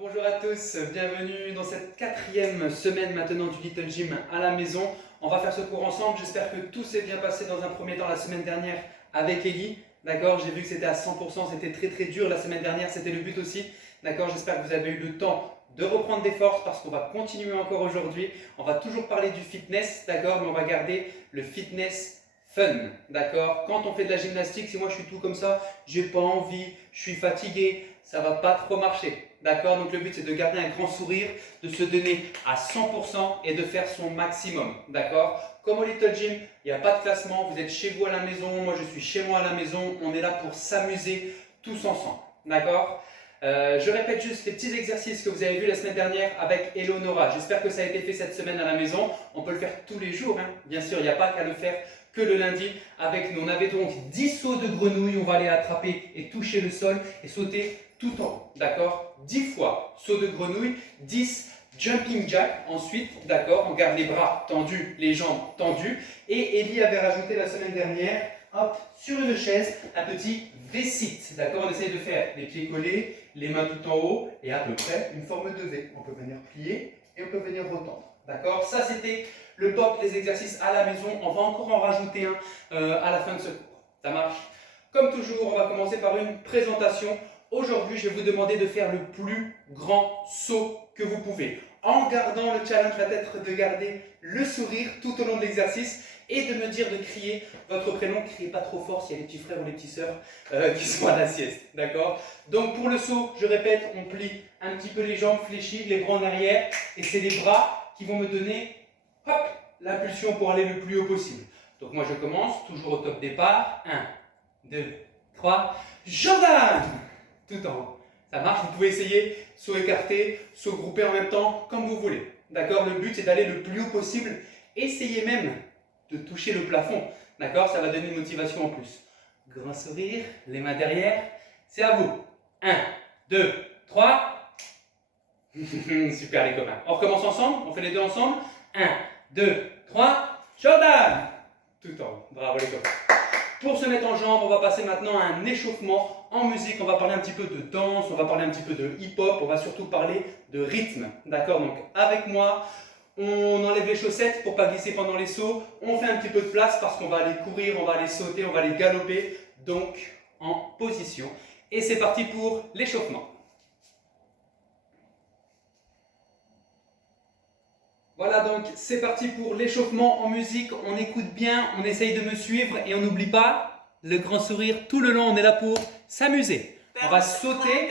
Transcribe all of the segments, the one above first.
Bonjour à tous, bienvenue dans cette quatrième semaine maintenant du Little Gym à la maison. On va faire ce cours ensemble, j'espère que tout s'est bien passé dans un premier temps la semaine dernière avec Ellie. D'accord, j'ai vu que c'était à 100%, c'était très dur la semaine dernière, c'était le but aussi. D'accord, j'espère que vous avez eu le temps de reprendre des forces parce qu'on va continuer encore aujourd'hui. On va toujours parler du fitness, d'accord, mais on va garder le fitness fun, d'accord. Quand on fait de la gymnastique, si moi je suis tout comme ça, j'ai pas envie, je suis fatigué, ça va pas trop marcher, d'accord. Donc le but c'est de garder un grand sourire, de se donner à 100% et de faire son maximum, d'accord. Comme au Little Gym, il n'y a pas de classement, vous êtes chez vous à la maison, moi je suis chez moi à la maison, on est là pour s'amuser tous ensemble, d'accord. Je répète juste les petits exercices que vous avez vus la semaine dernière avec Eleonora. J'espère que ça a été fait cette semaine à la maison. On peut le faire tous les jours, hein. Bien sûr, il n'y a pas qu'à le faire que le lundi avec nous. On avait donc 10 sauts de grenouille. On va aller attraper et toucher le sol et sauter tout en haut. D'accord, 10 fois saut de grenouille, 10 jumping jack. Ensuite, d'accord, on garde les bras tendus, les jambes tendues. Et Ellie avait rajouté la semaine dernière, hop, sur une chaise, un petit V-sit. D'accord, on essaye de faire les pieds collés, les mains tout en haut et à peu près une forme de V. On peut venir plier et on peut venir retendre. D'accord, ça c'était le top des exercices à la maison. On va encore en rajouter un à la fin de ce cours. Ça marche? Comme toujours, on va commencer par une présentation. Aujourd'hui, je vais vous demander de faire le plus grand saut que vous pouvez. En gardant, le challenge va être de garder le sourire tout au long de l'exercice et de me dire de crier votre prénom. Criez pas trop fort s'il y a les petits frères ou les petites sœurs qui sont à la sieste. D'accord? Donc pour le saut, je répète, on plie un petit peu les jambes fléchies, les bras en arrière et c'est les bras qui vont me donner hop, l'impulsion pour aller le plus haut possible. Donc moi je commence, toujours au top départ. 1, 2, 3, Jordan! Tout en haut. Ça marche, vous pouvez essayer, saut écarté, saut groupé en même temps, comme vous voulez. D'accord, le but c'est d'aller le plus haut possible. Essayez même de toucher le plafond. D'accord, ça va donner une motivation en plus. Grand sourire, les mains derrière, c'est à vous. 1, 2, 3. Super les copains. On recommence ensemble, on fait les deux ensemble. 1, 2, 3, Jordan! Tout en haut. Bravo les copains. Pour se mettre en jambes, on va passer maintenant à un échauffement en musique. On va parler un petit peu de danse, on va parler un petit peu de hip-hop, on va surtout parler de rythme. D'accord? Donc avec moi, on enlève les chaussettes pour ne pas glisser pendant les sauts. On fait un petit peu de place parce qu'on va aller courir, on va aller sauter, on va aller galoper. Donc en position. Et c'est parti pour l'échauffement. Voilà, donc c'est parti pour l'échauffement en musique. On écoute bien, on essaye de me suivre et on n'oublie pas le grand sourire tout le long. On est là pour s'amuser. On va sauter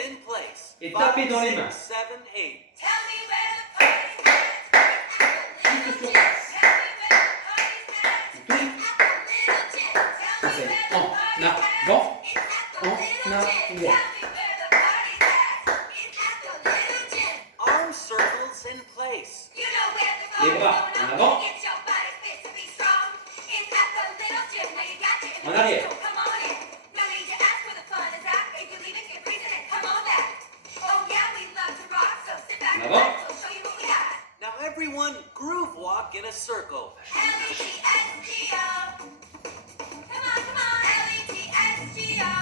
et taper dans les mains. Juste sur place. En avant, en arrière. Les bras en avant, en arrière. En avant. Now everyone groove walk in a circle. L-E-T-S-G-O. Come on, L-E-T-S-G-o.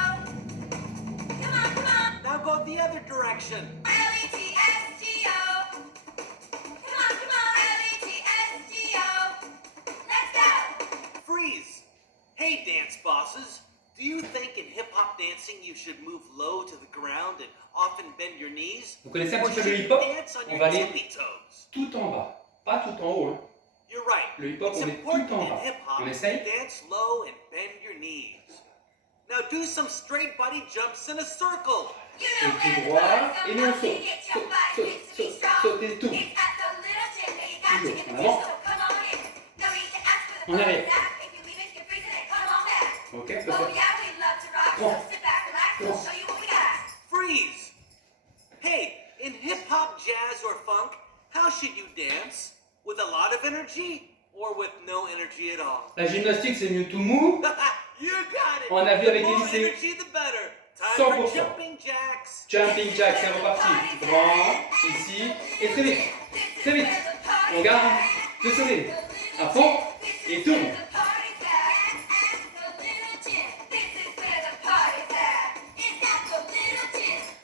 Come on. Now go the other direction. L-E-T-S-G-o. Come on, L-E-T-S-G-o. Let's go. Freeze. Hey, dance bosses. Do you think in hip-hop dancing you should move low to the ground and often bend your knees? Vous connaissez un Or petit peu should le you hip-hop? dance on On your va aller tippy toes? tout en bas, pas tout en haut. Hein. You're right. Le hip-hop, It's on est important tout en in bas. hip-hop On to essaye? dance low and bend your knees. Now do some straight body jumps in a circle. You Et know tout where droit, the et nous on sun saute. get your Saute, body saute, fixed to be saute, strong. sautez tout. It's at the little gym that you got to Toujours. get En the avant. so come on in. No need to ask for the En phone arrière. back. If you leave it, you're freezing it. Come on back. Ok, on peut Oh faire. yeah, we love to rock. So Grand. sit back, relax. We'll Grand. show you what we got. Freeze! Hey, in hip-hop, jazz, or funk, how should you dance? With a lot of energy or with no energy at all? La gymnastique, c'est mieux tout mou. You got it! On a vu The avec more Ellie, c'est energy, the better. Time for 100%. jumping jacks. Jumping jack, c'est reparti. Grand, ici, et très vite. Très vite. On garde le sourire. À fond, et tourne.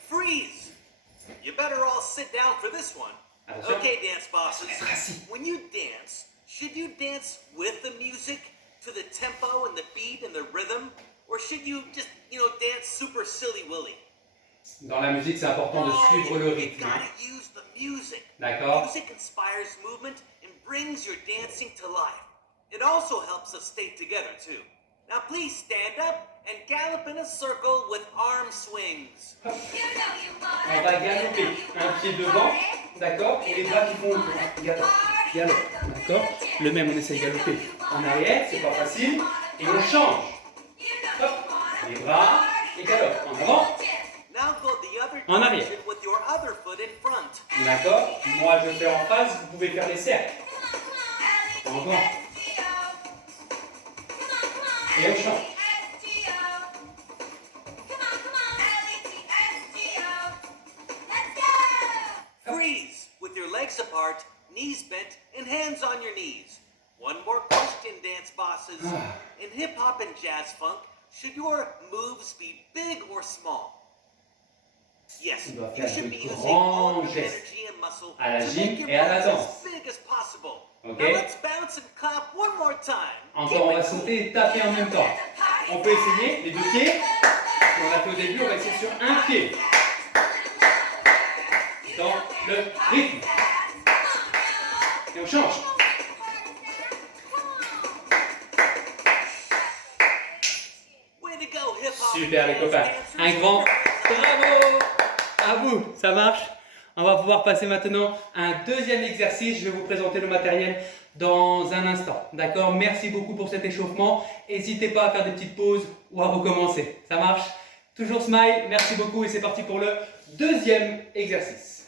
Freeze! You better all down for this one. Attention. Okay, dance bosses. Être assis. When you dance, should you dance with the music, to the tempo and the beat and the rhythm? Or should you just, dance super silly willy? Dans la musique, c'est important de suivre le You rythme. Hein. gotta use the music. D'accord? Music inspires movement and brings your dancing to life. It also helps us stay together too. Now please stand up and gallop in a circle with arm swings. You know you want On va galoper un pied devant, d'accord? Et les bras qui font autour. Galop, d'accord? Le même, on essaye de galoper en arrière, c'est pas facile. Et on change. Hop, les bras et galop. En avant, Now go the other En arrière. direction with your other foot in front. d'accord? Moi, je fais en face, vous pouvez faire les cercles. En grand. Et on change. Freeze with your legs apart, knees bent, and hands on your knees. One more question, dance bosses. In hip hop and jazz funk, should your moves be big or small? Yes, Tu dois you faire should de be using grands all of your gestes energy and muscle à la to gym make your et à la moves danse. as big as possible. Ok? Now let's bounce and clap one more time. Encore, on va sauter et taper en même temps. On peut essayer les deux pieds. Comme on a fait au début, on va essayer sur un pied. Dans le rythme. Et on change. Way to go, hip hop and Super les jazz copains. dancers. Un grand bravo à vous. Ça marche. On va pouvoir passer maintenant à un deuxième exercice. Je vais vous présenter le matériel dans un instant. D'accord? Merci beaucoup pour cet échauffement. N'hésitez pas à faire des petites pauses ou à recommencer. Ça marche? Toujours smile. Merci beaucoup et c'est parti pour le deuxième exercice.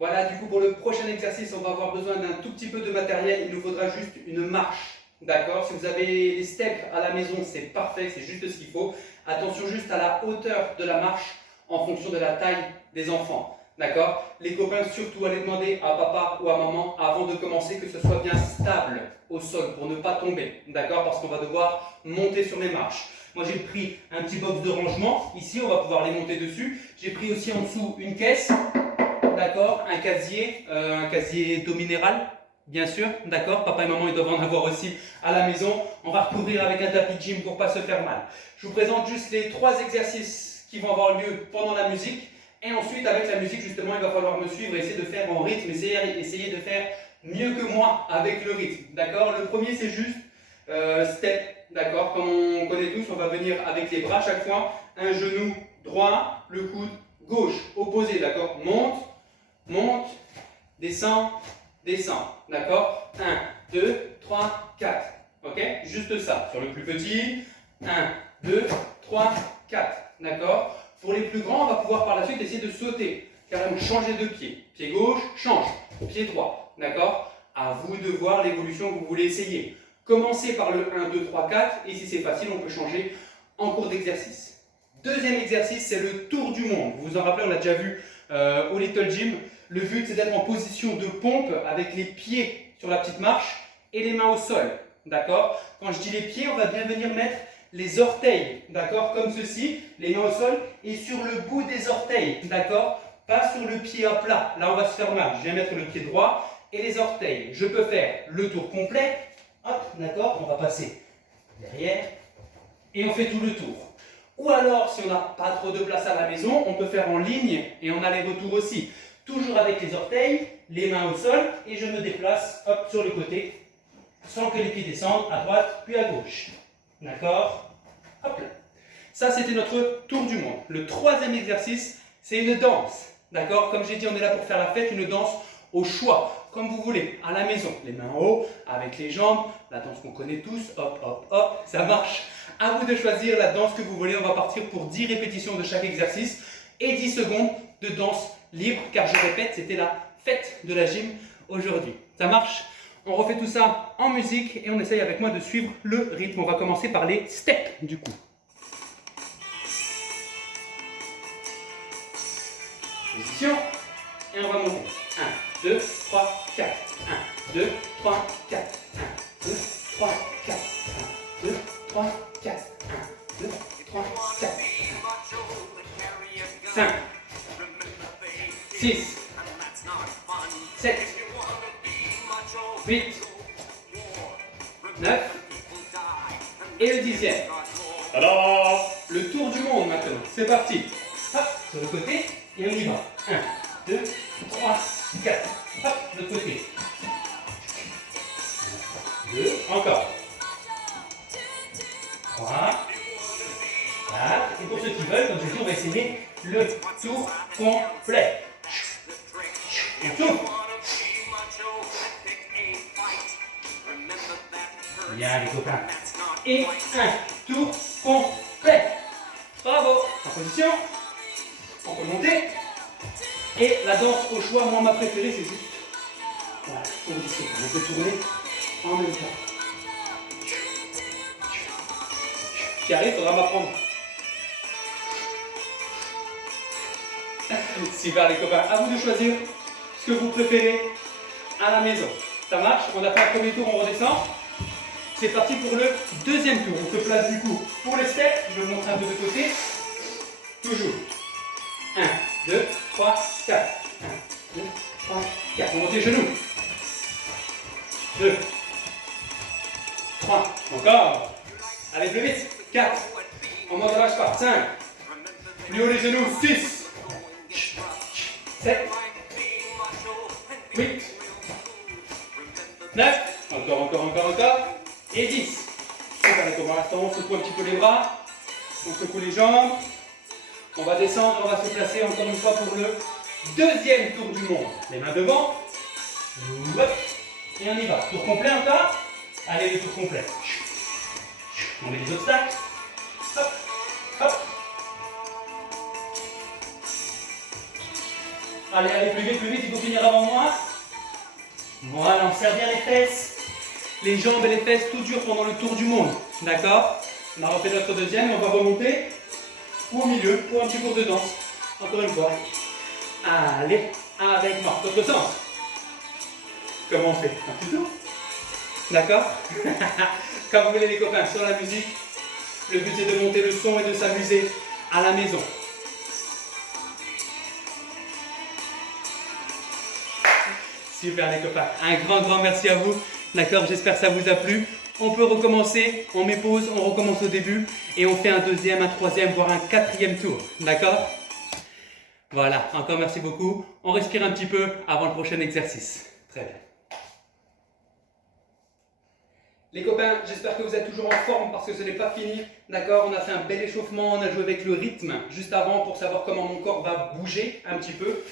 Voilà, du coup, pour le prochain exercice, on va avoir besoin d'un tout petit peu de matériel. Il nous faudra juste une marche. D'accord? Si vous avez les steps à la maison, c'est parfait, c'est juste ce qu'il faut. Attention juste à la hauteur de la marche en fonction de la taille des enfants. D'accord? Les copains, surtout, allez demander à papa ou à maman avant de commencer que ce soit bien stable au sol pour ne pas tomber. D'accord? Parce qu'on va devoir monter sur les marches. Moi, j'ai pris un petit box de rangement. Ici, on va pouvoir les monter dessus. J'ai pris aussi en dessous une caisse. D'accord? Un casier d'eau minérale. Bien sûr, d'accord, papa et maman ils doivent en avoir aussi à la maison. On va recouvrir avec un tapis de gym pour pas se faire mal. Je vous présente juste les 3 exercices qui vont avoir lieu pendant la musique. Et ensuite, avec la musique, justement, il va falloir me suivre et essayer de faire en rythme, essayer de faire mieux que moi avec le rythme. D'accord? Le premier, c'est juste step. D'accord? Comme on connaît tous, on va venir avec les bras chaque fois. Un genou droit, le coude gauche, opposé. D'accord? Monte, monte, descend, descend. D'accord? 1, 2, 3, 4. Ok? Juste ça. Sur le plus petit, 1, 2, 3, 4. D'accord? Pour les plus grands, on va pouvoir par la suite essayer de sauter. Carrément changer de pied. Pied gauche, change. Pied droit. D'accord? À vous de voir l'évolution que vous voulez essayer. Commencez par le 1, 2, 3, 4. Et si c'est facile, on peut changer en cours d'exercice. Deuxième exercice, c'est le tour du monde. Vous vous en rappelez, on l'a déjà vu au Little Gym. Le but, c'est d'être en position de pompe avec les pieds sur la petite marche et les mains au sol. D'accord? Quand je dis les pieds, on va bien venir mettre les orteils. D'accord? Comme ceci, les mains au sol et sur le bout des orteils. D'accord? Pas sur le pied à plat. Là, on va se faire mal. Je viens mettre le pied droit et les orteils. Je peux faire le tour complet. Hop, d'accord? On va passer derrière et on fait tout le tour. Ou alors, si on n'a pas trop de place à la maison, on peut faire en ligne et on a les retours aussi. Toujours avec les orteils, les mains au sol et je me déplace hop, sur le côté sans que les pieds descendent à droite puis à gauche. D'accord? Hop là. Ça, c'était notre tour du monde. Le troisième exercice, c'est une danse. D'accord? Comme j'ai dit, on est là pour faire la fête, une danse au choix, comme vous voulez, à la maison. Les mains en haut, avec les jambes, la danse qu'on connaît tous, hop, hop, hop, ça marche. À vous de choisir la danse que vous voulez. On va partir pour 10 répétitions de chaque exercice et 10 secondes de danse libre, car je répète, c'était la fête de la gym aujourd'hui. Ça marche? On refait tout ça en musique et on essaye avec moi de suivre le rythme. On va commencer par les steps du coup. Position et on va monter. 1, 2, 3, 4. 1, 2, 3, 4. 1, 2, 3, 4. 1, 2, 3, 4. 1, 2, 3, 4. 5, 6, 7, 8, 9 et le 10e. Alors, le tour du monde maintenant. C'est parti. Hop, sur le côté et on y va. 1, 2, 3, 4. Hop, de l'autre côté. 2, encore. 3, 4. Et pour ceux qui veulent, comme je dis, on va essayer le tour complet. On souffle. Bien les copains. Et un tour complet. Bravo. En position. On peut monter. Et la danse au choix, moi ma préférée, c'est juste. Voilà, on peut tourner en même temps. Qui arrive, faudra m'apprendre. Super les copains, à vous de choisir ce que vous préférez à la maison. Ça marche, on a fait un premier tour, on redescend. C'est parti pour le deuxième tour. On se place du coup pour les steps. Je vais vous montrer un peu de côté. Toujours. 1, 2, 3, 4. 1, 2, 3, 4. On monte les genoux. 2, 3. Encore. Allez plus vite. 4. On monte, on lâche pas. 5. Plus haut les genoux. 6. 7. 8. 9. Encore. Et 10. Super, les copains. On secoue un petit peu les bras. On secoue les jambes. On va descendre, on va se placer encore une fois pour le deuxième tour du monde. Les mains devant. Hop. Et on y va. Tour complet encore. Allez, le tour complet. On met les obstacles. Hop. Hop. Allez, plus vite, il faut finir avant moi. Voilà, on serre bien les fesses. Les jambes et les fesses tout dur pendant le tour du monde. D'accord? On a refait notre deuxième et on va remonter au milieu pour un petit cours de danse. Encore une fois. Allez, avec moi. L'autre sens. Comment on fait? Un petit tour? D'accord? Comme vous voulez les copains, sur la musique. Le but c'est de monter le son et de s'amuser à la maison. Super les copains. Un grand merci à vous. D'accord, j'espère que ça vous a plu. On peut recommencer, on met pause, on recommence au début et on fait un deuxième, un troisième, voire un quatrième tour. D'accord? Voilà, encore merci beaucoup. On respire un petit peu avant le prochain exercice. Très bien. Les copains, j'espère que vous êtes toujours en forme parce que ce n'est pas fini. D'accord? On a fait un bel échauffement, on a joué avec le rythme juste avant pour savoir comment mon corps va bouger un petit peu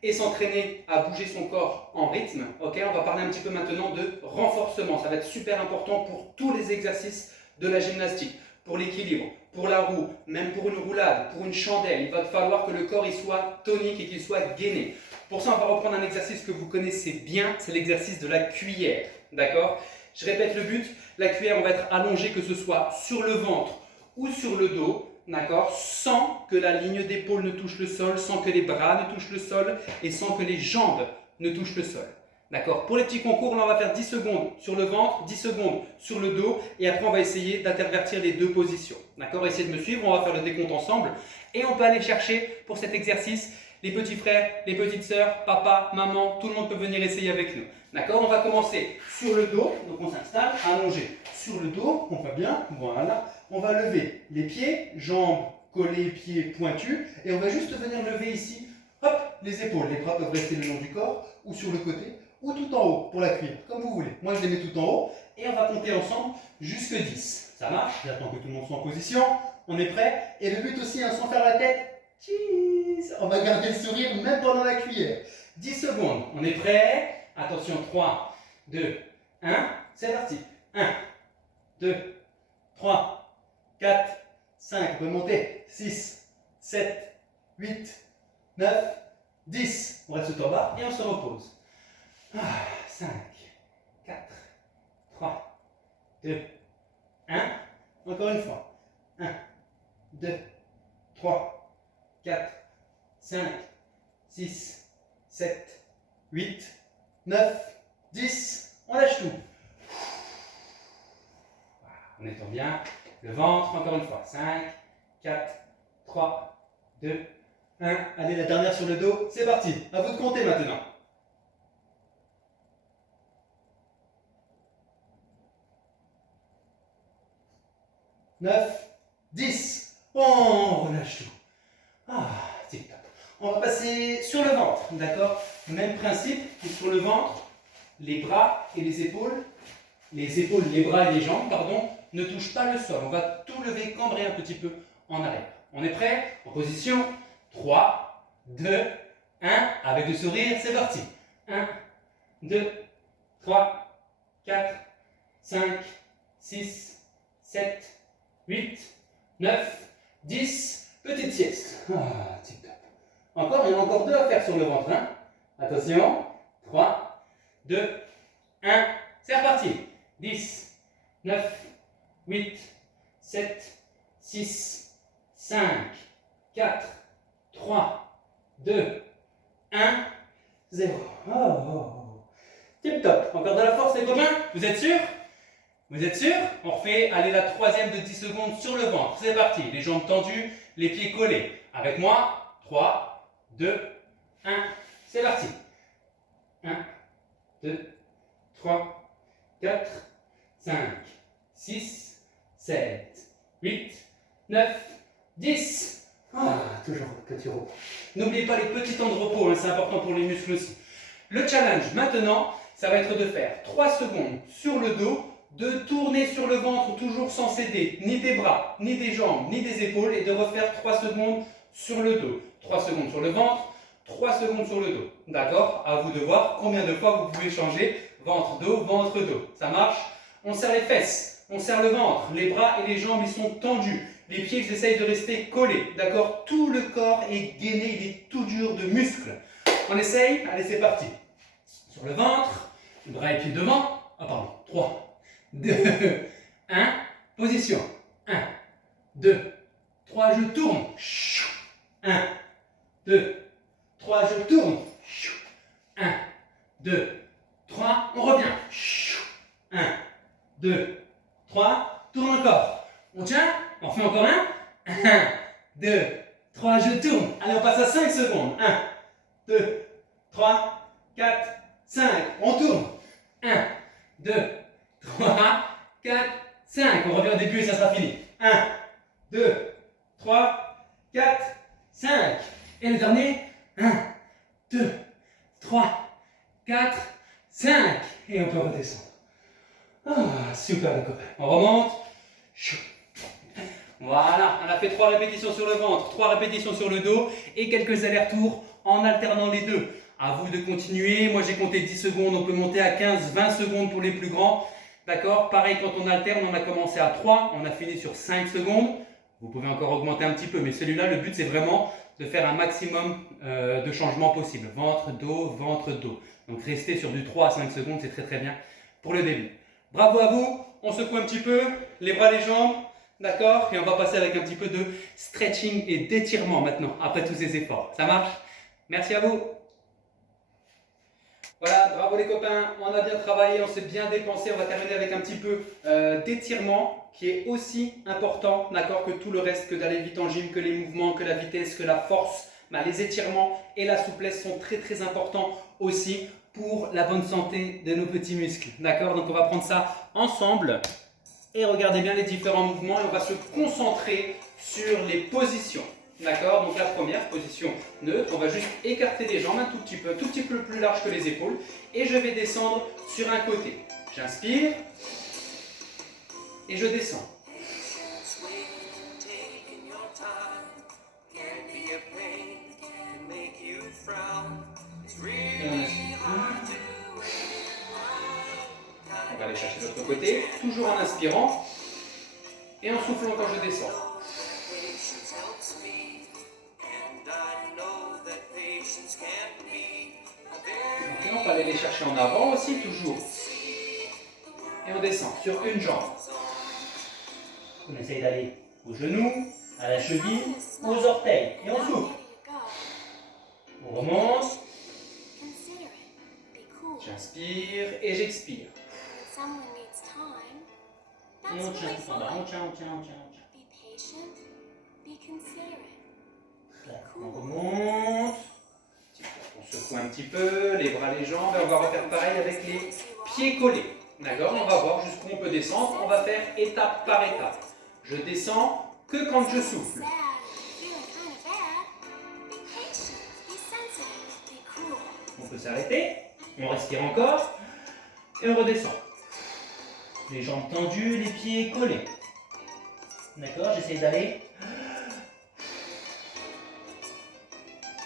et s'entraîner à bouger son corps en rythme. Ok, on va parler un petit peu maintenant de renforcement. Ça va être super important pour tous les exercices de la gymnastique, pour l'équilibre, pour la roue, même pour une roulade, pour une chandelle. Il va falloir que le corps il soit tonique et qu'il soit gainé. Pour ça, on va reprendre un exercice que vous connaissez bien, c'est l'exercice de la cuillère. D'accord? Je répète le but, la cuillère, on va être allongé, que ce soit sur le ventre ou sur le dos. D'accord, sans que la ligne d'épaule ne touche le sol, sans que les bras ne touchent le sol et sans que les jambes ne touchent le sol. D'accord, pour les petits concours, là on va faire 10 secondes sur le ventre, 10 secondes sur le dos et après on va essayer d'intervertir les deux positions. D'accord, essayez de me suivre, on va faire le décompte ensemble et on peut aller chercher pour cet exercice les petits frères, les petites sœurs, papa, maman, tout le monde peut venir essayer avec nous. D'accord, on va commencer sur le dos, donc on s'installe, allongé sur le dos, on va bien, voilà. On va lever les pieds, jambes collées, pieds pointus, et on va juste venir lever ici, hop, les épaules. Les bras peuvent rester le long du corps, ou sur le côté, ou tout en haut, pour la cuillère, comme vous voulez. Moi, je les mets tout en haut, et on va compter ensemble jusque 10. Ça marche? J'attends que tout le monde soit en position. On est prêt? Et le but aussi, hein, sans faire la tête, cheese. On va garder le sourire même pendant la cuillère. 10 secondes. On est prêt? Attention, 3, 2, 1. C'est parti. 1, 2, 3, 4, 5, remontez, 6, 7, 8, 9, 10. On reste tout en bas et on se repose. 5, 4, 3, 2, 1. Encore une fois. 1, 2, 3, 4, 5, 6, 7, 8, 9, 10. On lâche tout. On étend bien. Le ventre, encore une fois. 5, 4, 3, 2, 1. Allez, la dernière sur le dos. C'est parti. À vous de compter maintenant. 9, 10. On relâche tout. Ah, tip top. On va passer sur le ventre, d'accord? Même principe que sur le ventre, les bras et les épaules, les bras et les jambes, pardon, ne touchent pas le sol. On va tout lever, cambrer un petit peu en arrière. On est prêt? En position 3, 2, 1. Avec le sourire, c'est parti. 1, 2, 3, 4, 5, 6, 7, 8, 9, 10. Petite sieste. Ah, tip top. Encore, il y en a encore 2 à faire sur le ventre. Hein. Attention. 3, 2, 1. C'est reparti. 10, 9, 8, 7, 6, 5, 4, 3, 2, 1, 0. Oh. Tip top. Encore de la force les copains? Vous êtes sûrs? Vous êtes sûrs? On refait, allez, la troisième de 10 secondes sur le ventre. C'est parti. Les jambes tendues, les pieds collés. Avec moi. 3, 2, 1. C'est parti. 1, 2, 3, 4, 5, 6, 7, 8, 9, 10. Ah, toujours petit repos. N'oubliez pas les petits temps de repos, hein, c'est important pour les muscles aussi. Le challenge maintenant, ça va être de faire 3 secondes sur le dos, de tourner sur le ventre toujours sans céder, ni des bras, ni des jambes, ni des épaules, et de refaire 3 secondes sur le dos. 3 secondes sur le ventre, 3 secondes sur le dos. D'accord? À vous de voir combien de fois vous pouvez changer ventre-dos, ventre-dos. Ça marche? On serre les fesses, on serre le ventre, les bras et les jambes ils sont tendus. Les pieds ils essayent de rester collés. D'accord? Tout le corps est gainé, il est tout dur de muscles. On essaye? Allez, c'est parti. Sur le ventre, bras et pieds devant. Ah pardon, 3, 2, 1. Position. 1, 2, 3, je tourne. 1, 2, 3, je tourne. 1, 2, 3, on revient. 1, 2, 3, tourne encore. On tient, on fait encore un. 1, 2, 3, je tourne. Allez, on passe à 5 secondes. 1, 2, 3, 4, 5. On tourne. 1, 2, 3, 4, 5. On revient au début et ça sera fini. 1, 2, 3, 4, 5. Et le dernier. 1, 2, 3, 4, 5. Et on peut redescendre. Ah, super les copains. On remonte. Voilà, on a fait 3 répétitions sur le ventre, 3 répétitions sur le dos et quelques allers-retours en alternant les deux. À vous de continuer. Moi j'ai compté 10 secondes, on peut monter à 15, 20 secondes pour les plus grands. D'accord? Pareil, quand on alterne, on a commencé à 3, on a fini sur 5 secondes. Vous pouvez encore augmenter un petit peu, mais celui-là, le but c'est vraiment de faire un maximum de changements possibles. Ventre, dos, ventre, dos. Donc restez sur du 3 à 5 secondes, c'est très très bien pour le début. Bravo à vous, on secoue un petit peu, les bras, les jambes, d'accord? Et on va passer avec un petit peu de stretching et d'étirement maintenant, après tous ces efforts. Ça marche? Merci à vous. Voilà, bravo les copains, on a bien travaillé, on s'est bien dépensé, on va terminer avec un petit peu d'étirement qui est aussi important, d'accord, que tout le reste, que d'aller vite en gym, que les mouvements, que la vitesse, que la force. Ben, les étirements et la souplesse sont très très importants aussi pour la bonne santé de nos petits muscles, d'accord? Donc on va prendre ça ensemble et regardez bien les différents mouvements et on va se concentrer sur les positions. D'accord? Donc la première, position neutre, on va juste écarter les jambes un tout petit peu plus large que les épaules et je vais descendre sur un côté. J'inspire et je descends. Et on inspire. On va aller chercher l'autre côté, toujours en inspirant et en soufflant quand je descends. Et on peut aller les chercher en avant aussi, toujours. Et on descend sur une jambe. On essaye d'aller au genou, à la cheville, aux orteils. Et on souffle. On remonte. J'inspire et j'expire. Et on tient tout en bas. On tient. On remonte. On secoue un petit peu, les bras, les jambes. Et on va refaire pareil avec les pieds collés. D'accord? On va voir jusqu'où on peut descendre. On va faire étape par étape. Je descends que quand je souffle. On peut s'arrêter. On respire encore. Et on redescend. Les jambes tendues, les pieds collés. D'accord? J'essaie d'aller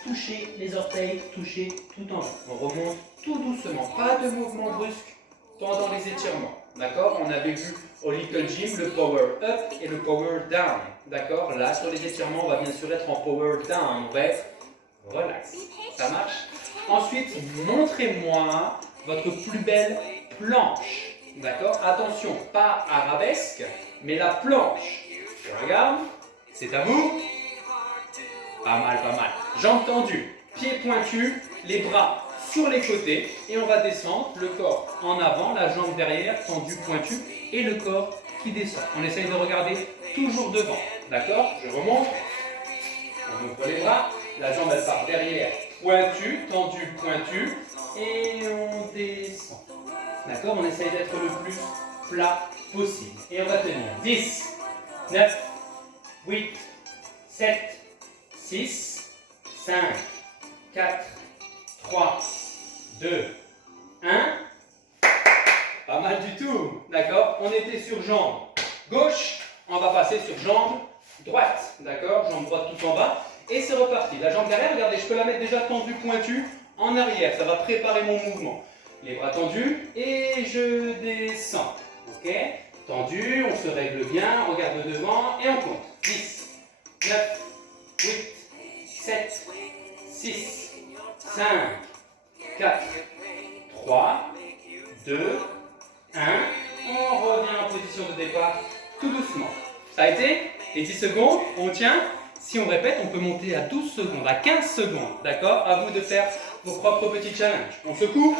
toucher les orteils, toucher tout en haut. On remonte tout doucement. Pas de mouvement brusque pendant les étirements. D'accord? On avait vu au Little Gym le power up et le power down. D'accord? Là, sur les étirements, on va bien sûr être en power down. On va être relax. Ça marche? Ensuite, montrez-moi votre plus belle planche. D'accord? Attention, pas arabesque, mais la planche. Je regarde. C'est à vous. Pas mal, pas mal. Jambes tendues, pieds pointus, les bras sur les côtés. Et on va descendre, le corps en avant, la jambe derrière, tendue, pointue, et le corps qui descend. On essaye de regarder toujours devant. D'accord? Je remonte. On ouvre les bras. La jambe, elle part derrière, pointue, tendue, pointue. Et on descend. D'accord? On essaye d'être le plus plat possible. Et on va tenir 10, 9, 8, 7, 6, 5, 4, 3, 2, 1. Pas mal du tout. D'accord? On était sur jambe gauche. On va passer sur jambe droite. D'accord? Jambe droite tout en bas. Et c'est reparti. La jambe derrière, regardez, je peux la mettre déjà tendue, pointue en arrière. Ça va préparer mon mouvement. Les bras tendus et je descends. Ok? Tendu, on se règle bien, on regarde devant et on compte. 10, 9, 8, 7, 6, 5, 4, 3, 2, 1. On revient en position de départ tout doucement. Ça a été? Les 10 secondes, on tient. Si on répète, on peut monter à 12 secondes, à 15 secondes. D'accord? À vous de faire vos propres petits challenges. On secoue.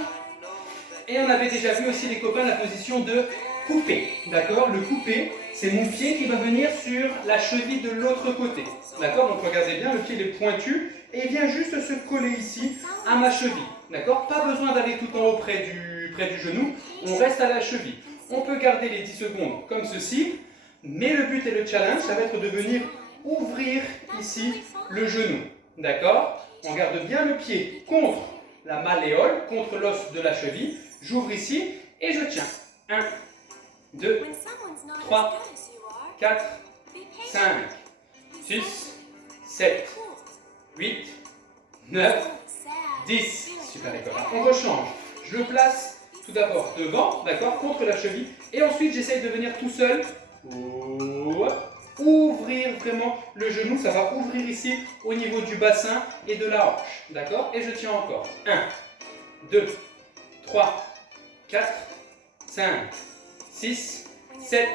Et on avait déjà vu aussi les copains la position de couper. D'accord? Le couper, c'est mon pied qui va venir sur la cheville de l'autre côté. D'accord? Donc regardez bien, le pied il est pointu et il vient juste se coller ici à ma cheville. D'accord? Pas besoin d'aller tout en haut près du genou. On reste à la cheville. On peut garder les 10 secondes comme ceci. Mais le but et le challenge, ça va être de venir ouvrir ici le genou. D'accord? On garde bien le pied contre la malléole, contre l'os de la cheville. J'ouvre ici et je tiens. 1, 2, 3, 4, 5, 6, 7, 8, 9, 10. Super les copains. On rechange. Je le place tout d'abord devant, d'accord, contre la cheville. Et ensuite, j'essaye de venir tout seul. Ouvrir vraiment le genou. Ça va ouvrir ici au niveau du bassin et de la hanche. D'accord? Et je tiens encore. 1, 2, 3, 4, 5, 6, 7,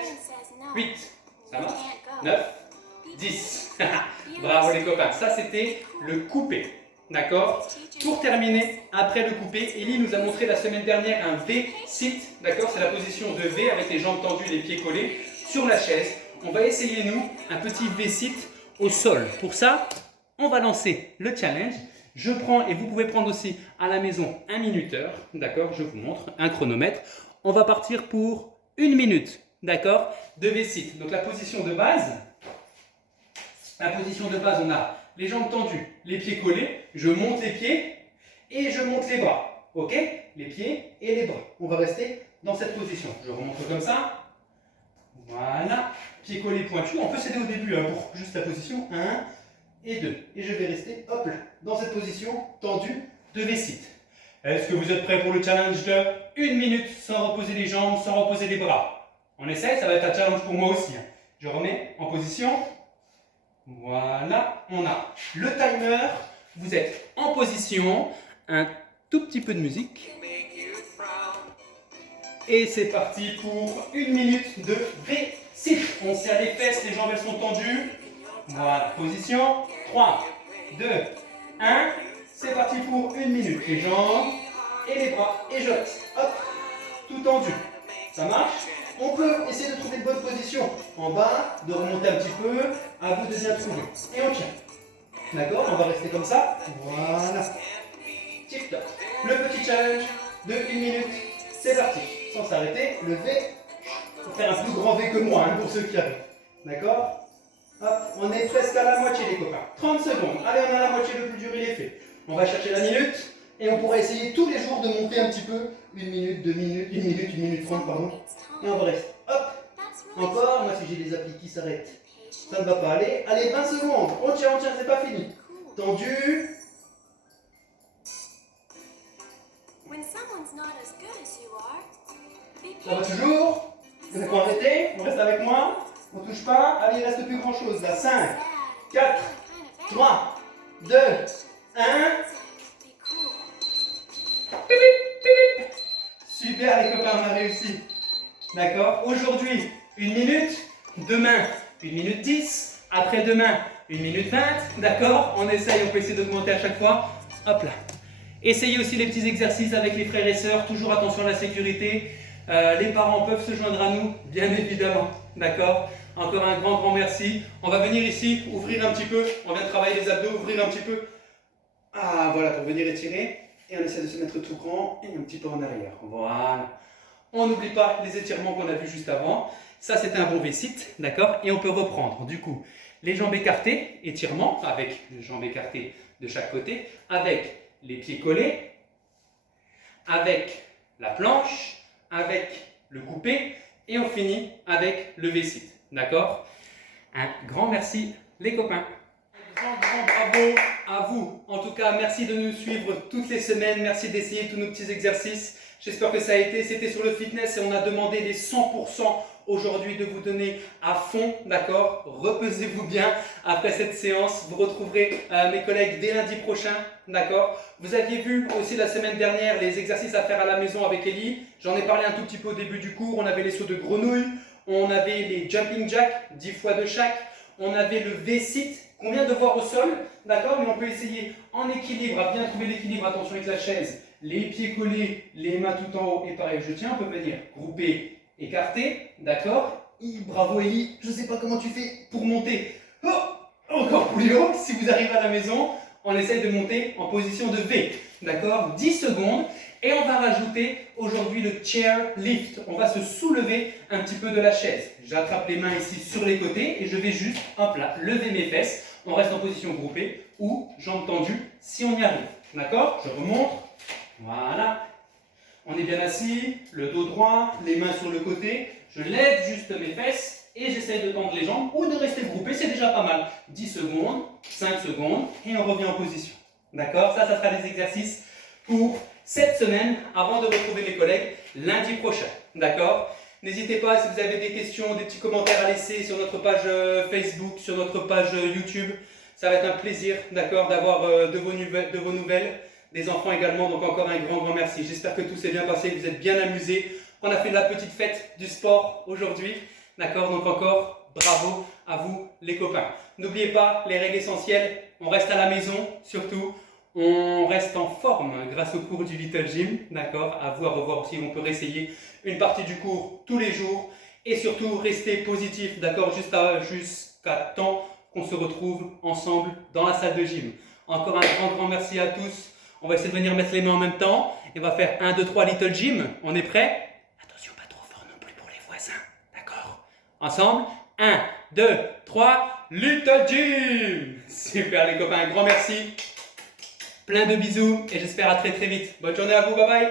8. Ça marche? 9, 10. Bravo les copains. Ça, c'était le coupé. D'accord? Pour terminer, après le coupé, Ellie nous a montré la semaine dernière un V-sit. D'accord? C'est la position de V avec les jambes tendues, les pieds collés sur la chaise. On va essayer, nous, un petit V-sit au sol. Pour ça, on va lancer le challenge. Je prends, et vous pouvez prendre aussi à la maison un minuteur. D'accord? Je vous montre un chronomètre. On va partir pour 1 minute. D'accord? De V-sit. Donc la position de base, on a les jambes tendues, les pieds collés. Je monte les pieds et je monte les bras. Ok? Les pieds et les bras. On va rester dans cette position. Je remonte comme ça. Voilà. Pieds collés pointus. On peut s'aider au début hein, pour juste la position. 1 et 2. Et je vais rester, hop là, dans cette position tendue de V-sit. Est-ce que vous êtes prêts pour le challenge de 1 minute sans reposer les jambes, sans reposer les bras? On essaye, ça va être un challenge pour moi aussi. Hein. Je remets en position. Voilà, on a le timer. Vous êtes en position. Un tout petit peu de musique. Et c'est parti pour 1 minute de V-sit. On serre les fesses, les jambes elles sont tendues. Voilà, position. 3, 2, 1. C'est parti pour 1 minute. Les jambes et les bras. Et je reste. Hop, tout tendu. Ça marche? On peut essayer de trouver une bonne position en bas, de remonter un petit peu. À vous de bien trouver. Et on tient. D'accord, on va rester comme ça. Voilà. Tip top. Le petit challenge de 1 minute. C'est parti. Sans s'arrêter, le V. Il faut faire un plus grand V que moi hein, pour ceux qui arrivent. D'accord? Hop, on est presque à la moitié les copains. 30 secondes. Allez, on a la moitié, le plus dur il est fait. On va chercher la minute et on pourra essayer tous les jours de monter un petit peu. 1 minute, 2 minutes, 1 minute, 1 minute 30, pardon. Et on va rester. Hop, encore. Moi, si j'ai des applis qui s'arrêtent, ça ne va pas aller. Allez, 20 secondes. On tient, c'est pas fini. Tendu. Ça va toujours? Vous n'avez pas arrêté? On reste avec moi? On touche pas? Allez, il reste plus grand chose là. 5, 4, 3, 2, 1. Super les copains, on a réussi. D'accord? Aujourd'hui, 1 minute. Demain, 1 minute 10. Après-demain, 1 minute 20. D'accord? On essaye, on peut essayer d'augmenter à chaque fois. Hop là. Essayez aussi les petits exercices avec les frères et sœurs. Toujours attention à la sécurité. Les parents peuvent se joindre à nous, bien évidemment. D'accord? Encore un grand merci. On va venir ici, ouvrir un petit peu. On vient de travailler les abdos, ouvrir un petit peu. Ah, voilà, pour venir étirer. Et on essaie de se mettre tout grand et un petit peu en arrière. Voilà. On n'oublie pas les étirements qu'on a vus juste avant. Ça, c'était un bon V-sit, d'accord? Et on peut reprendre, du coup, les jambes écartées, étirement, avec les jambes écartées de chaque côté, avec les pieds collés, avec la planche, avec le coupé, et on finit avec le V-sit, d'accord? Un grand merci, les copains. Grand bravo à vous. En tout cas, merci de nous suivre toutes les semaines. Merci d'essayer tous nos petits exercices. J'espère que ça a été. C'était sur le fitness et on a demandé les 100% aujourd'hui de vous donner à fond, d'accord? Repesez-vous bien après cette séance. Vous retrouverez mes collègues dès lundi prochain, d'accord? Vous aviez vu aussi la semaine dernière les exercices à faire à la maison avec Ellie. J'en ai parlé un tout petit peu au début du cours. On avait les sauts de grenouille, on avait les jumping jacks, 10 fois de chaque. On avait le V-sit qu'on vient de voir au sol, d'accord? Mais on peut essayer en équilibre, à bien trouver l'équilibre, attention avec la chaise, les pieds collés, les mains tout en haut, et pareil, je tiens, on peut venir grouper, écarter, d'accord? Bravo Ellie, je ne sais pas comment tu fais pour monter. Oh, encore plus haut, si vous arrivez à la maison, on essaye de monter en position de V, d'accord? 10 secondes. Et on va rajouter aujourd'hui le chair lift. On va se soulever un petit peu de la chaise. J'attrape les mains ici sur les côtés et je vais juste, hop là, lever mes fesses. On reste en position groupée ou jambes tendues si on y arrive. D'accord? Je remonte. Voilà. On est bien assis, le dos droit, les mains sur le côté. Je lève juste mes fesses et j'essaye de tendre les jambes ou de rester groupé. C'est déjà pas mal. 10 secondes, 5 secondes et on revient en position. D'accord? Ça sera les exercices pour cette semaine, avant de retrouver mes collègues lundi prochain. D'accord? N'hésitez pas, si vous avez des questions, des petits commentaires à laisser sur notre page Facebook, sur notre page YouTube. Ça va être un plaisir, d'accord, d'avoir de vos nouvelles, des enfants également. Donc encore un grand merci. J'espère que tout s'est bien passé, que vous êtes bien amusés. On a fait la petite fête du sport aujourd'hui. D'accord? Donc encore bravo à vous les copains. N'oubliez pas les règles essentielles. On reste à la maison, surtout. On reste en forme grâce au cours du Little Gym, d'accord? À vous à revoir si on peut réessayer une partie du cours tous les jours. Et surtout, restez positif, d'accord? Jusqu'à temps qu'on se retrouve ensemble dans la salle de gym. Encore un grand merci à tous. On va essayer de venir mettre les mains en même temps. Et on va faire 1, 2, 3 Little Gym. On est prêt? Attention, pas trop fort non plus pour les voisins, d'accord? Ensemble, 1, 2, 3, Little Gym! Super les copains, un grand merci. Plein de bisous et j'espère à très vite. Bonne journée à vous, bye bye.